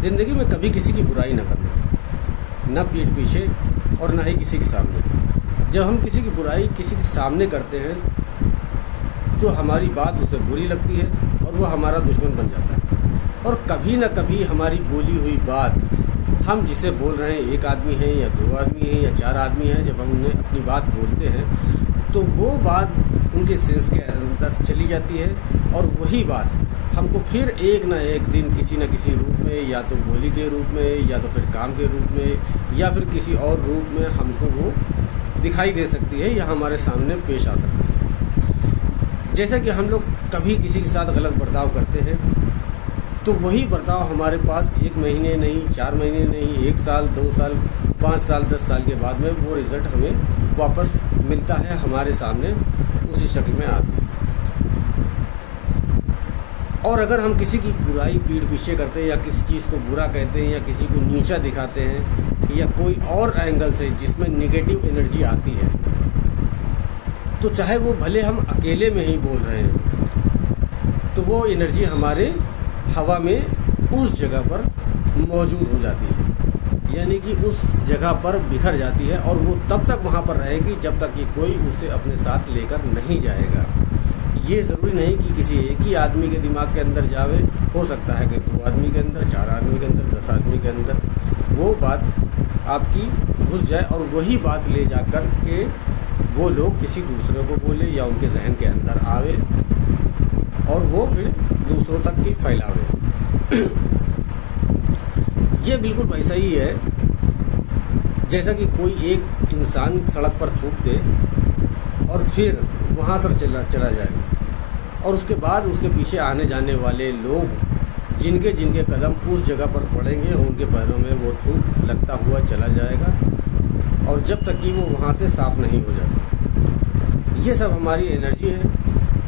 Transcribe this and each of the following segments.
ज़िंदगी में कभी किसी की बुराई न करना, न पीठ पीछे और न ही किसी के सामने। जब हम किसी की बुराई किसी के सामने करते हैं तो हमारी बात उसे बुरी लगती है और वो हमारा दुश्मन बन जाता है। और कभी न कभी हमारी बोली हुई बात, हम जिसे बोल रहे हैं, एक आदमी है या दो आदमी है या चार आदमी है, जब हम उन्हें अपनी बात बोलते हैं तो वो बात उनके सेंस के अंदर चली जाती है और वही बात हमको फिर एक ना एक दिन किसी न किसी रूप में, या तो बोली के रूप में, या तो फिर काम के रूप में, या फिर किसी और रूप में हमको वो दिखाई दे सकती है या हमारे सामने पेश आ सकती है। जैसा कि हम लोग कभी किसी के साथ गलत बर्ताव करते हैं तो वही बर्ताव हमारे पास 1 महीने नहीं, 4 महीने नहीं, 1 साल, 2 साल, 5 साल, 10 साल के बाद में वो रिज़ल्ट हमें वापस मिलता है, हमारे सामने उसी शक्ल में आती है। और अगर हम किसी की बुराई पीठ पीछे करते हैं या किसी चीज़ को बुरा कहते हैं या किसी को नीचा दिखाते हैं या कोई और एंगल से जिसमें नेगेटिव एनर्जी आती है, तो चाहे वो भले हम अकेले में ही बोल रहे हैं तो वो एनर्जी हमारे हवा में उस जगह पर मौजूद हो जाती है, यानी कि उस जगह पर बिखर जाती है और वो तब तक वहाँ पर रहेगी जब तक कि कोई उसे अपने साथ लेकर नहीं जाएगा। ये ज़रूरी नहीं कि किसी एक ही आदमी के दिमाग के अंदर जावे, हो सकता है कि 2 आदमी के अंदर, 4 आदमी के अंदर, 10 आदमी के अंदर वो बात आपकी घुस जाए और वही बात ले जा कर के वो लोग किसी दूसरे को बोले या उनके जहन के अंदर आवे और वो फिर दूसरों तक की फैलावे। ये बिल्कुल वैसा ही है जैसा कि कोई एक इंसान सड़क पर थूक दे और फिर वहाँ से चला जाए और उसके बाद उसके पीछे आने जाने वाले लोग जिनके जिनके कदम उस जगह पर पड़ेंगे उनके पैरों में वो थूक लगता हुआ चला जाएगा और जब तक कि वो वहाँ से साफ नहीं हो जाता। ये सब हमारी एनर्जी है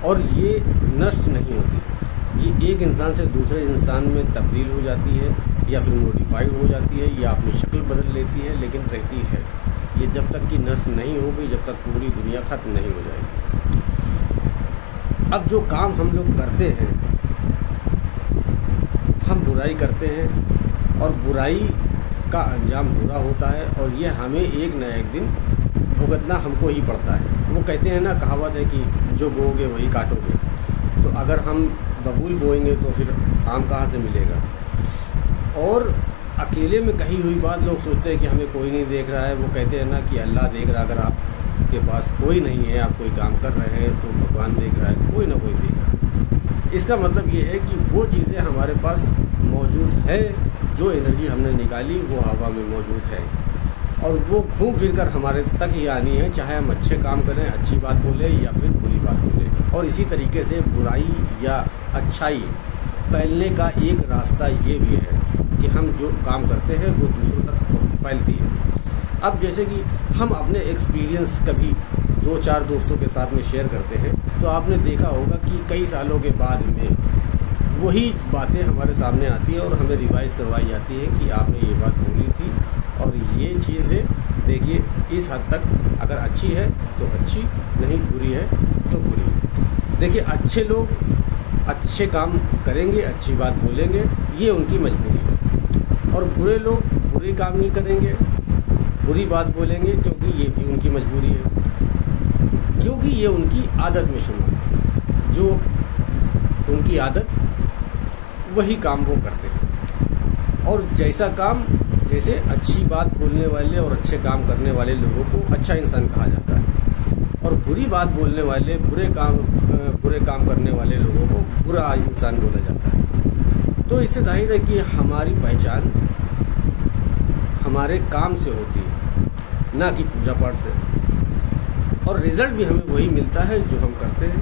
और ये नष्ट नहीं होती। ये एक इंसान से दूसरे इंसान में तब्दील हो जाती है या फिर मॉडिफाइड हो जाती है या अपनी शक्ल बदल लेती है, लेकिन रहती है। ये जब तक कि नष्ट नहीं होगी, जब तक पूरी दुनिया ख़त्म नहीं हो जाएगी। अब जो काम हम लोग करते हैं, हम बुराई करते हैं और बुराई का अंजाम बुरा होता है और ये हमें एक न एक दिन भुगतना हमको ही पड़ता है। वो कहते हैं ना, कहावत है कि जो बोओगे वही काटोगे। तो अगर हम बबूल बोएंगे तो फिर आम कहाँ से मिलेगा। और अकेले में कही हुई बात लोग सोचते हैं कि हमें कोई नहीं देख रहा है। वो कहते हैं ना कि अल्लाह देख रहा, अगर आपके पास कोई नहीं है, आप कोई काम कर रहे हैं तो भगवान देख रहा है, कोई ना कोई देख रहा है। इसका मतलब ये है कि वो चीज़ें हमारे पास मौजूद है, जो एनर्जी हमने निकाली वो हवा में मौजूद है और वो घूम फिर कर हमारे तक ही आनी है, चाहे हम अच्छे काम करें, अच्छी बात बोलें या फिर बुरी बात बोलें। और इसी तरीके से बुराई या अच्छाई फैलने का एक रास्ता ये भी है कि हम जो काम करते हैं वो दूसरों तक फैलती है। अब जैसे कि हम अपने एक्सपीरियंस कभी 2-4 दोस्तों के साथ में शेयर करते हैं तो आपने देखा होगा कि कई सालों के बाद में वही बातें हमारे सामने आती हैं और हमें रिवाइज़ करवाई जाती है कि आपने ये बात बोली थी और ये चीज़ें देखिए इस हद तक अगर अच्छी है तो अच्छी, नहीं बुरी है तो बुरी। देखिए, अच्छे लोग अच्छे काम करेंगे, अच्छी बात बोलेंगे, ये उनकी मजबूरी है। और बुरे लोग बुरे काम नहीं करेंगे, बुरी बात बोलेंगे, क्योंकि ये भी उनकी मजबूरी है, क्योंकि ये उनकी आदत में शुमार है। जो उनकी आदत, वही काम वो करते हैं। और जैसा काम, जैसे अच्छी बात बोलने वाले और अच्छे काम करने वाले लोगों को अच्छा इंसान कहा जाता है और बुरी बात बोलने वाले, बुरे काम करने वाले लोगों को बुरा इंसान बोला जाता है। तो इससे जाहिर है कि हमारी पहचान हमारे काम से होती है, ना कि पूजा पाठ से। और रिज़ल्ट भी हमें वही मिलता है जो हम करते हैं।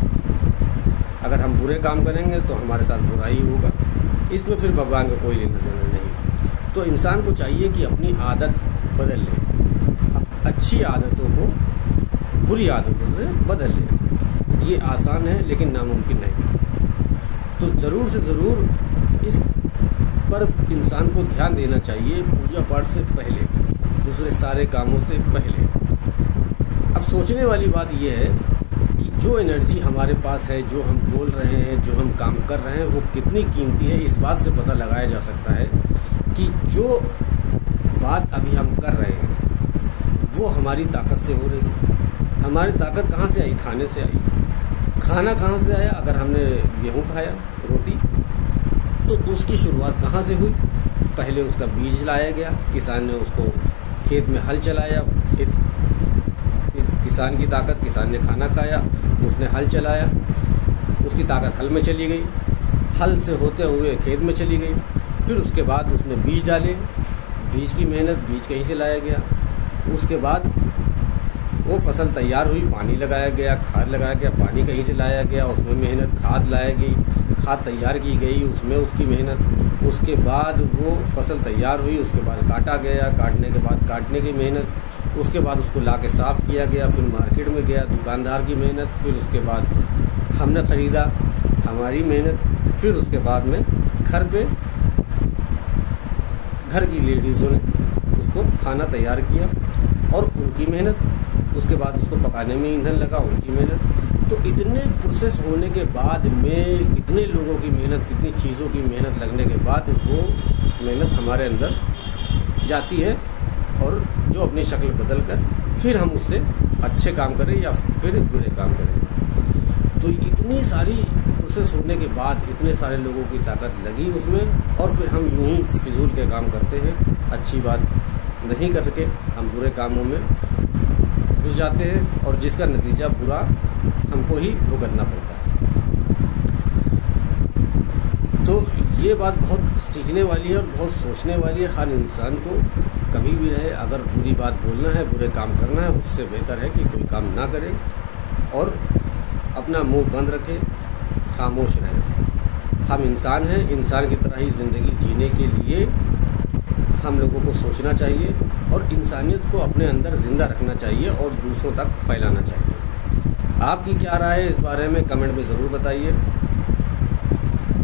अगर हम बुरे काम करेंगे तो हमारे साथ बुरा ही होगा, इसमें फिर भगवान का कोई लेना देना नहीं। तो इंसान को चाहिए कि अपनी आदत बदल ले, अच्छी आदतों को बुरी आदतों से बदल ले। ये आसान है लेकिन नामुमकिन नहीं। तो ज़रूर से ज़रूर इस पर इंसान को ध्यान देना चाहिए, पूजा पाठ से पहले, दूसरे सारे कामों से पहले। अब सोचने वाली बात यह है कि जो एनर्जी हमारे पास है, जो हम बोल रहे हैं, जो हम काम कर रहे हैं, वो कितनी कीमती है। इस बात से पता लगाया जा सकता है कि जो बात अभी हम कर रहे हैं वो हमारी ताकत से हो रही। हमारी ताकत कहाँ से आई? खाने से आई। खाना कहाँ से आया? अगर हमने गेहूँ खाया, रोटी, तो उसकी शुरुआत कहाँ से हुई? पहले उसका बीज लाया गया, किसान ने उसको खेत में हल चलाया, किसान की ताकत, किसान ने खाना खाया, उसने हल चलाया, उसकी ताकत हल में चली गई, हल से होते हुए खेत में चली गई। फिर उसके बाद उसने बीज डाले, बीज की मेहनत, बीज कहीं से लाया गया। उसके बाद वो फसल तैयार हुई, पानी लगाया गया, खाद लगाया गया, पानी कहीं से लाया गया, उसमें मेहनत, खाद लाया गई, खाद तैयार की गई, उसमें उसकी मेहनत। उसके बाद वो फसल तैयार हुई, उसके बाद काटा गया, काटने के बाद काटने की मेहनत, उसके बाद उसको ला के साफ़ किया गया, फिर मार्केट में गया, दुकानदार की मेहनत, फिर उसके बाद हमने ख़रीदा, हमारी मेहनत, फिर उसके बाद में घर पे घर की लेडीज़ों ने उसको खाना तैयार किया और उनकी मेहनत, उसके बाद उसको पकाने में ईंधन लगा, उनकी मेहनत। तो इतने प्रोसेस होने के बाद में कितने लोगों की मेहनत, कितनी चीज़ों की मेहनत लगने के बाद वो मेहनत हमारे अंदर जाती है और जो अपनी शक्ल बदल कर फिर हम उससे अच्छे काम करें या फिर बुरे काम करें। तो इतनी सारी प्रोसेस होने के बाद इतने सारे लोगों की ताकत लगी उसमें और फिर हम यूं ही फिजूल के काम करते हैं, अच्छी बात नहीं करके हम बुरे कामों में घुस जाते हैं और जिसका नतीजा बुरा हमको ही भुगतना पड़ता है। तो ये बात बहुत सीखने वाली है और बहुत सोचने वाली है। हर इंसान को कभी भी रहे, अगर बुरी बात बोलना है, बुरे काम करना है, उससे बेहतर है कि कोई काम ना करे और अपना मुंह बंद रखे, खामोश रहे। हम इंसान हैं, इंसान की तरह ही ज़िंदगी जीने के लिए हम लोगों को सोचना चाहिए और इंसानियत को अपने अंदर ज़िंदा रखना चाहिए और दूसरों तक फैलाना चाहिए। आपकी क्या राय है इस बारे में कमेंट में ज़रूर बताइए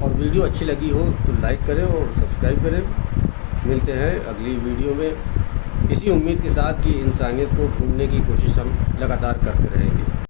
और वीडियो अच्छी लगी हो तो लाइक करें और सब्सक्राइब करें। मिलते हैं अगली वीडियो में इसी उम्मीद के साथ कि इंसानियत को ढूंढने की कोशिश हम लगातार करते रहेंगे।